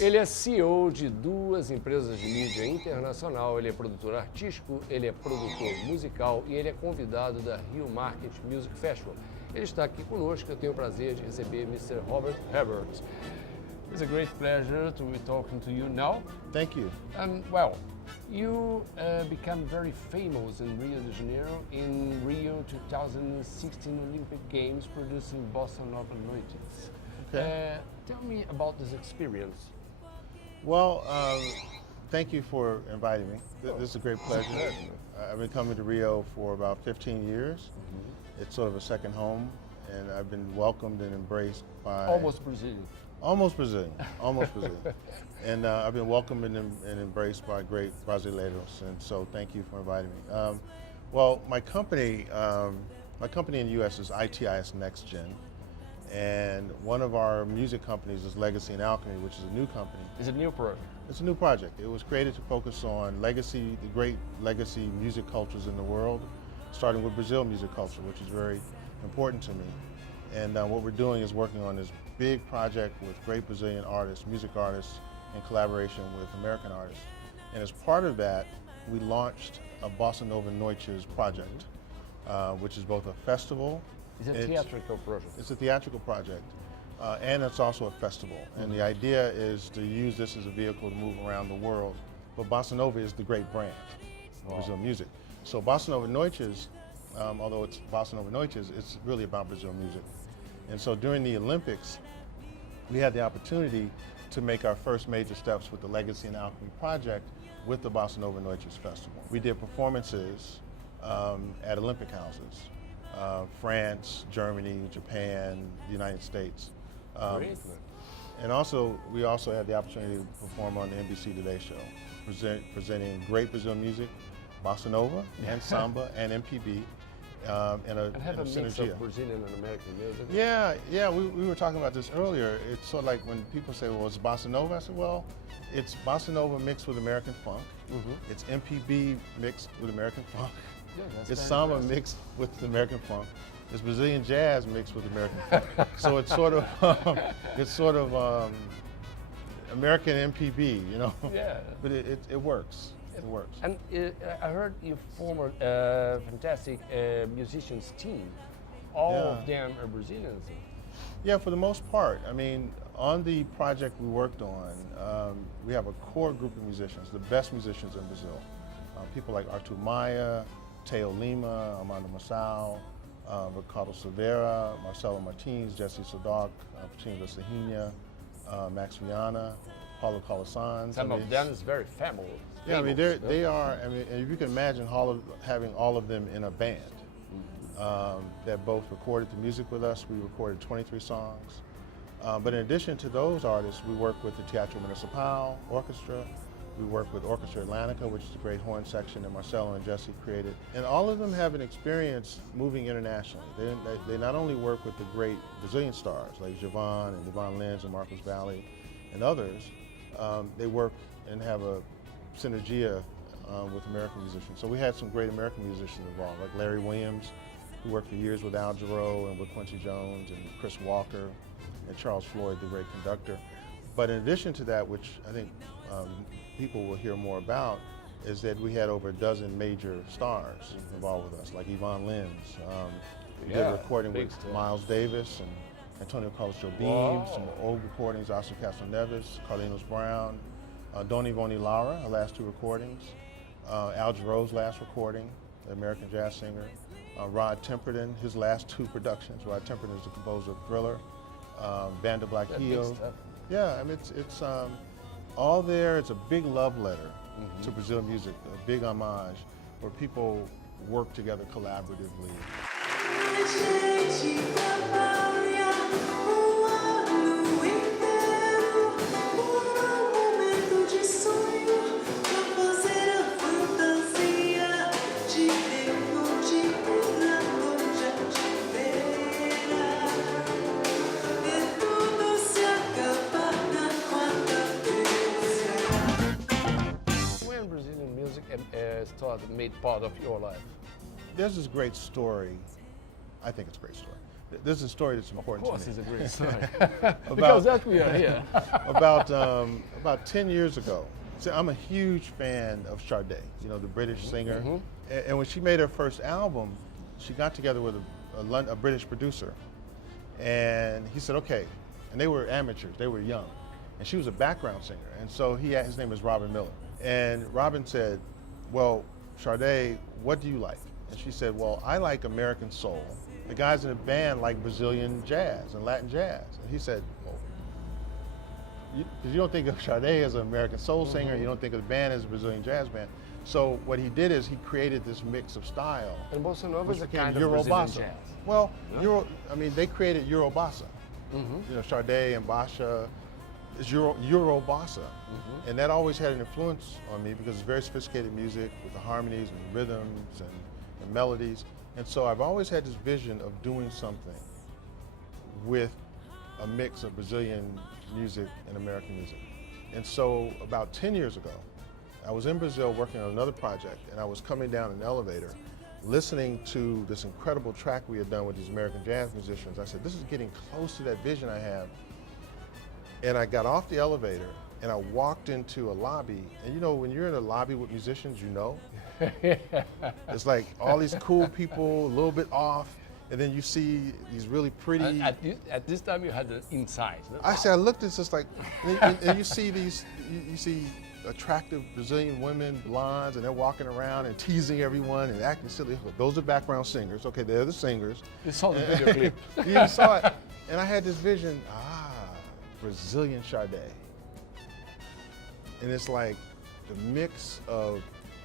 Ele é CEO de duas empresas de mídia internacional, ele é produtor artístico, ele é produtor musical e ele é convidado da Rio Market Music Festival. Ele está aqui conosco, eu tenho o prazer de receber Mr. Robert Hebert. It's a great pleasure to be talking to you now. Thank you. Well, you became very famous in Rio de Janeiro in Rio 2016 Olympic Games producing Bossa Nova Noites. Okay. Tell me about this experience. Well, thank you for inviting me. This is a great pleasure. I've been coming to Rio for about 15 years. Mm-hmm. It's sort of a second home, and I've been welcomed and embraced by... Almost Brazilian. Almost Brazilian, almost Brazilian. And I've been welcomed and embraced by great brasileiros, and so thank you for inviting me. Well, my company in the U.S. is ITIS Next Gen, and one of our music companies is Legacy and Alchemy, which is a new company. It's a new project. It's a new project. It was created to focus on legacy, the great legacy music cultures in the world, starting with Brazil music culture, which is very important to me. And what we're doing is working on this big project with great Brazilian artists, music artists, in collaboration with American artists. And as part of that, we launched a Bossa Nova Noites project, which is both a festival. It's a theatrical project. It's a theatrical project, and it's also a festival. Mm-hmm. And the idea is to use this as a vehicle to move around the world. But Bossa Nova is the great brand of Brazil music. So Bossa Nova Noites, although it's Bossa Nova Noites, it's really about Brazil music. And so during the Olympics, we had the opportunity to make our first major steps with the Legacy and Alchemy project with the Bossa Nova Noites Festival. We did performances at Olympic houses, France, Germany, Japan, the United States. And also, we also had the opportunity to perform on the NBC Today show, presenting great Brazil music, Bossa Nova and Samba and MPB. And have a mix synergy of Brazilian and American music. Yeah, we were talking about this earlier. It's sort of like when people say, well, it's Bossa Nova, I said, well, it's Bossa Nova mixed with American funk. Mm-hmm. It's MPB mixed with American funk. Yeah, it's Samba mixed with American funk. It's Brazilian jazz mixed with American funk. So it's sort of American MPB, you know? Yeah. But it works. It works. And I heard you form a fantastic musicians team. All of them are Brazilians. Yeah, for the most part. I mean, on the project we worked on, we have a core group of musicians, the best musicians in Brazil. People like Artur Maia, Teo Lima, Armando Massal, Ricardo Silveira, Marcelo Martins, Jesse Sodoc, Patina Sahinha, Max Viana, Paulo Colaçans. Some of them is very famous. Yeah, I mean, they are, I mean, if you can imagine having all of them in a band that both recorded the music with us. We recorded 23 songs. But in addition to those artists, we work with the Teatro Municipal Orchestra. We work with Orchestra Atlantica, which is a great horn section that Marcelo and Jesse created. And all of them have an experience moving internationally. They not only work with the great Brazilian stars like Javon and Devon Lins and Marcos Valle and others, they work and have a synergia with American musicians. So we had some great American musicians involved, like Larry Williams, who worked for years with Al Jarreau and with Quincy Jones, and Chris Walker, and Charles Floyd, the great conductor. But in addition to that, which I think people will hear more about, is that we had over a dozen major stars involved with us, like Yvonne Lins. We did a recording with Miles Davis and Antonio Carlos Jobim, some old recordings, Oscar Castro Neves, Carlinhos Brown, Don Ivone Lara, our last two recordings, Al Jarreau's last recording, the American jazz singer, Rod Temperton, his last two productions. Rod Temperton is the composer of Thriller, Band of Black Heel. Yeah, I mean, it's all there. It's a big love letter to Brazil music, a big homage where people work together collaboratively. Made part of your life? There's this great story, I think it's a great story, This is a story that's Of important course, to it's me. a great story. Because that we are here. About 10 years ago, so I'm a huge fan of Sade, you know, the British singer. And when she made her first album, she got together with a British producer. And he said, okay, and they were amateurs, they were young. And she was a background singer. And so his name is Robin Miller. And Robin said, well, Sade, what do you like? And she said, well, I like American soul. The guys in the band like Brazilian jazz and Latin jazz. And he said, well, because you don't think of Sade as an American soul singer, you don't think of the band as a Brazilian jazz band. So what he did is he created this mix of style. And Bossa Nova is a kind of Euro Brazilian bossa. jazz. Well, they created Euro bossa. You know, Sade and Basha is Euro bossa. And that always had an influence on me because it's very sophisticated music with the harmonies and rhythms and melodies. And so I've always had this vision of doing something with a mix of Brazilian music and American music. And so about 10 years ago, I was in Brazil working on another project, and I was coming down an elevator listening to this incredible track we had done with these American jazz musicians. I said, this is getting close to that vision I have. And I got off the elevator and I walked into a lobby. And you know, when you're in a lobby with musicians, you know, it's like all these cool people, a little bit off, and then you see these really pretty. At this time, you had the inside. I said, I looked, it's just like, and you see these, you see attractive Brazilian women, blondes, and they're walking around and teasing everyone and acting silly. Those are background singers. Okay, they're the singers. You saw the video clip. You saw it. And I had this vision, Brazilian Sade. And it's like the mix of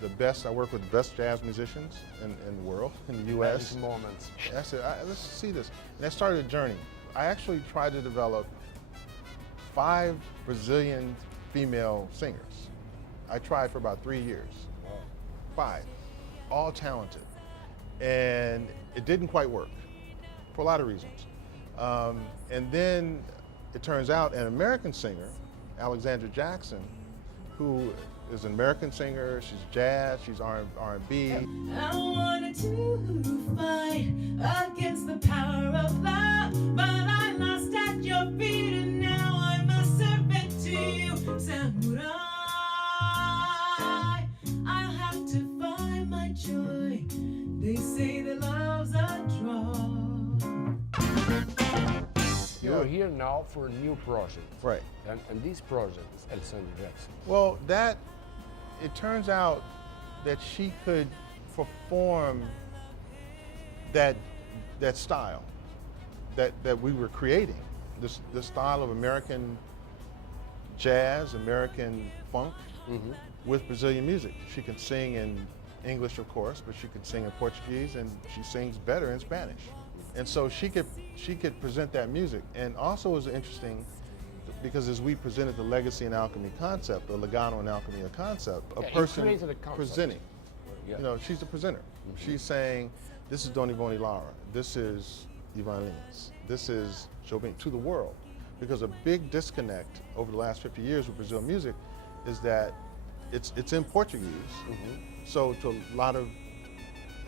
the best, I work with the best jazz musicians in the world, in the US. Moments. I said, let's see this. And I started a journey. I actually tried to develop 5 Brazilian female singers. I tried for about 3 years. 5, all talented. And it didn't quite work for a lot of reasons. And then it turns out an American singer, Alexandra Jackson, who is an American singer, she's jazz, she's R&B. I wanted to fight against the power of love, but I lost at your feet, and now I'm a servant to you, samurai. I'll have to find my joy. They say that love's a draw. You're here now for a new project. Right. And this project is Alexandra Jackson. Well, it turns out that she could perform that style that we were creating, this style of American jazz, American funk with Brazilian music. She can sing in English, of course, but she can sing in Portuguese, and she sings better in Spanish. And so she could present that music. And also it was interesting because as we presented the legacy and alchemy concept, the legado and alchemy concept, a person presenting, you know, she's the presenter. She's saying, this is Dona Ivone Lara, this is Ivan Lins, this is Jobim, to the world. Because a big disconnect over the last 50 years with Brazil music is that it's in Portuguese. So to a lot of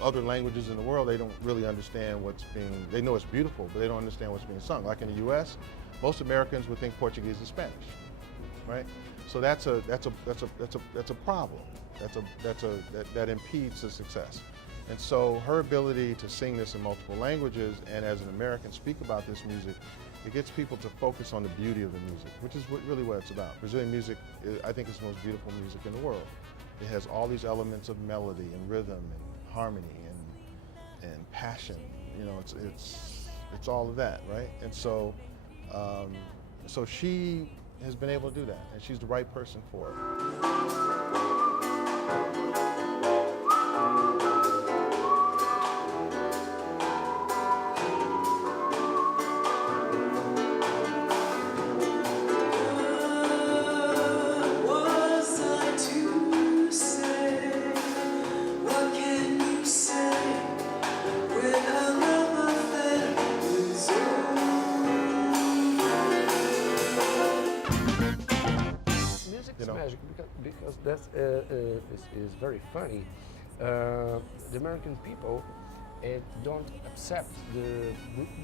other languages in the world, they don't really understand they know it's beautiful, but they don't understand what's being sung. Like in the US, most Americans would think Portuguese is Spanish, right? So that's a problem. That impedes the success. And so her ability to sing this in multiple languages and as an American speak about this music, it gets people to focus on the beauty of the music, which is really what it's about. Brazilian music, I think, is the most beautiful music in the world. It has all these elements of melody and rhythm and harmony and passion. You know, it's all of that, right? And so so she has been able to do that, and she's the right person for it. Because that is very funny. The American people don't accept the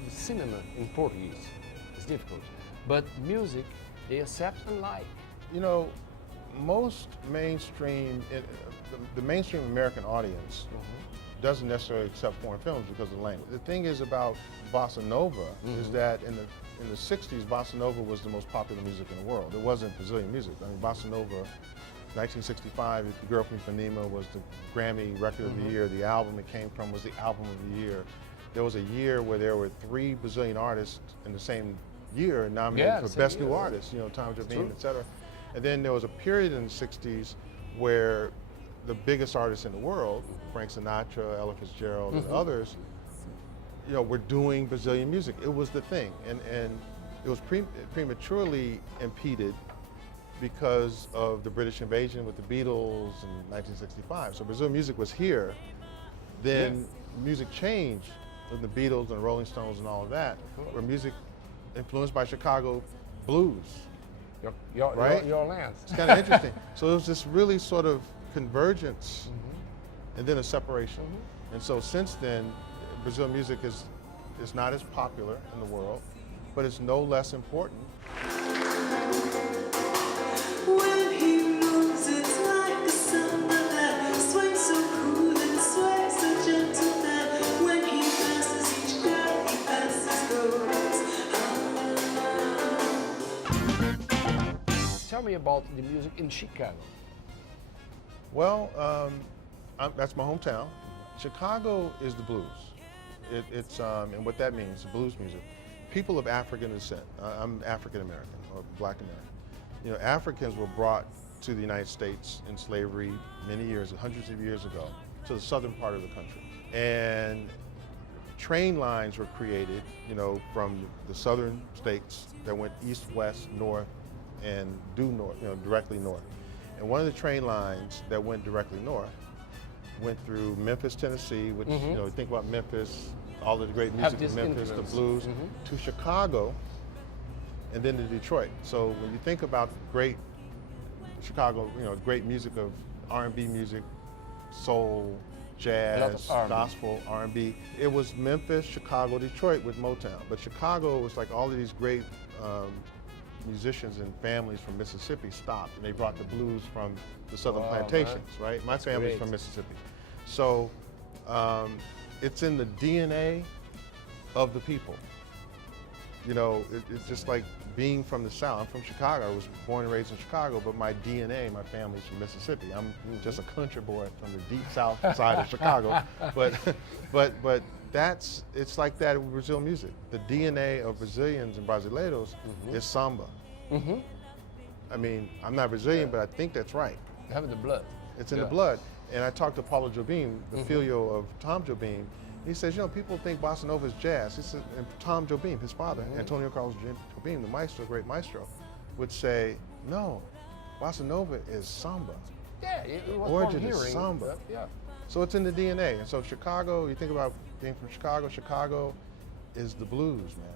cinema in Portuguese. It's difficult. But music, they accept and like. You know, most mainstream, the mainstream American audience doesn't necessarily accept foreign films because of the language. The thing is about Bossa Nova is that in the 60s, Bossa Nova was the most popular music in the world. It wasn't Brazilian music. I mean, Bossa Nova, 1965, The Girl from Ipanema was the Grammy Record of the Year. The album it came from was the Album of the Year. There was a year where there were 3 Brazilian artists in the same year nominated for Best New Artist, you know, Tom Jobim, et cetera. And then there was a period in the 60s where the biggest artists in the world, Frank Sinatra, Ella Fitzgerald, and others, you know, were doing Brazilian music. It was the thing, and it was prematurely impeded because of the British invasion with the Beatles in 1965. So Brazilian music was here, then music changed with the Beatles and Rolling Stones and all of that, where music influenced by Chicago blues. Your land. It's kind of interesting. So it was this really sort of convergence and then a separation. And so since then, Brazilian music is not as popular in the world, but it's no less important. When he moves, it's like a summer that swings so cool and sways so gentle. When he passes each girl, he passes goes. Tell me about the music in Chicago. Well, that's my hometown. Chicago is the blues. It's and what that means, blues music. People of African descent. I'm African American or Black American. You know, Africans were brought to the United States in slavery many years, hundreds of years ago, to the southern part of the country. And train lines were created, you know, from the southern states that went east, west, north, and due north, you know, directly north. And one of the train lines that went directly north went through Memphis, Tennessee, which, you know, think about Memphis, all of the great music of Memphis, the blues, to Chicago, and then to Detroit. So when you think about great Chicago, you know, great music of R&B music, soul, jazz, gospel, R&B, it was Memphis, Chicago, Detroit with Motown. But Chicago was like all of these great musicians and families from Mississippi stopped, and they brought the blues from the southern plantations, right? My family's from Mississippi. So it's in the DNA of the people. You know, it's just like being from the South. I'm from Chicago. I was born and raised in Chicago, but my DNA, my family's from Mississippi. I'm just a country boy from the deep South side of Chicago. But it's like that with Brazil music. The DNA of Brazilians and Brasileiros is samba. I mean, I'm not Brazilian, but I think that's right. You have it in the blood. It's in the blood. And I talked to Paulo Jobim, the filio of Tom Jobim. He says, you know, people think Bossa Nova is jazz. He said, and Tom Jobim, his father, Antonio Carlos Jobim, the maestro, great maestro, would say, no, Bossa Nova is samba. Yeah, it was origin is samba. Yeah. So it's in the DNA. And so Chicago, you think about being from Chicago, Chicago is the blues, man.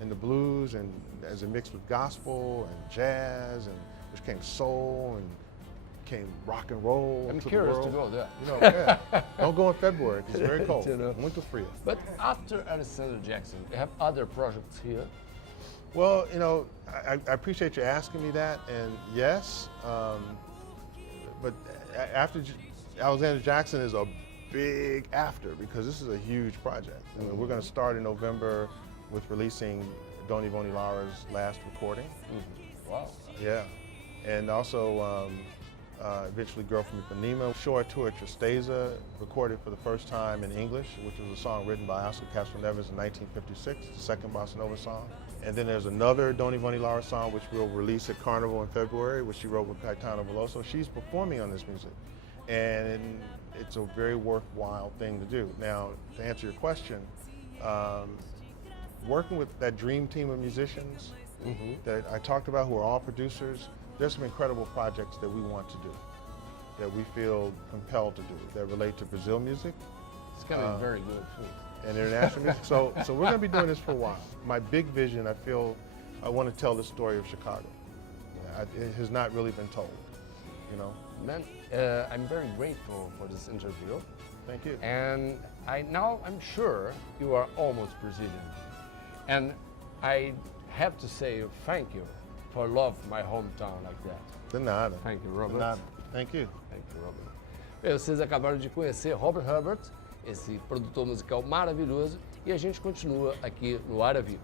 And the blues, and as it mixed with gospel and jazz, and which came soul and came rock and roll. I'm to curious the to world. go there. You know, yeah. Don't go in February, it's very cold. You know. Winter frio. But after Alexandra Jackson, you have other projects here? Well, you know, I appreciate you asking me that, and yes, but after Alexandra Jackson is a big after, because this is a huge project. I mean, we're going to start in November with releasing Dona Ivone Lara's last recording. Wow. Yeah, and also eventually Girl from Ipanema. Short tour at Tristeza, recorded for the first time in English, which was a song written by Oscar Castro-Neves in 1956, the second Bossa Nova song. And then there's another Dona Ivone Lara song, which we'll release at Carnival in February, which she wrote with Caetano Veloso. She's performing on this music, and it's a very worthwhile thing to do. Now, to answer your question, working with that dream team of musicians that I talked about, who are all producers, there's some incredible projects that we want to do, that we feel compelled to do, that relate to Brazil music. It's going to be very good food. And international music. So we're going to be doing this for a while. My big vision, I feel, I want to tell the story of Chicago. It has not really been told, you know. Man, I'm very grateful for this interview. Thank you. And now I'm sure you are almost Brazilian. And I have to say thank you for love my hometown like that. De nada. Thank you, Robert. De nada. Thank you. Thank you, Robert. Bem, vocês acabaram de conhecer Robert Hebert, esse produtor musical maravilhoso, e a gente continua aqui no Área Vip.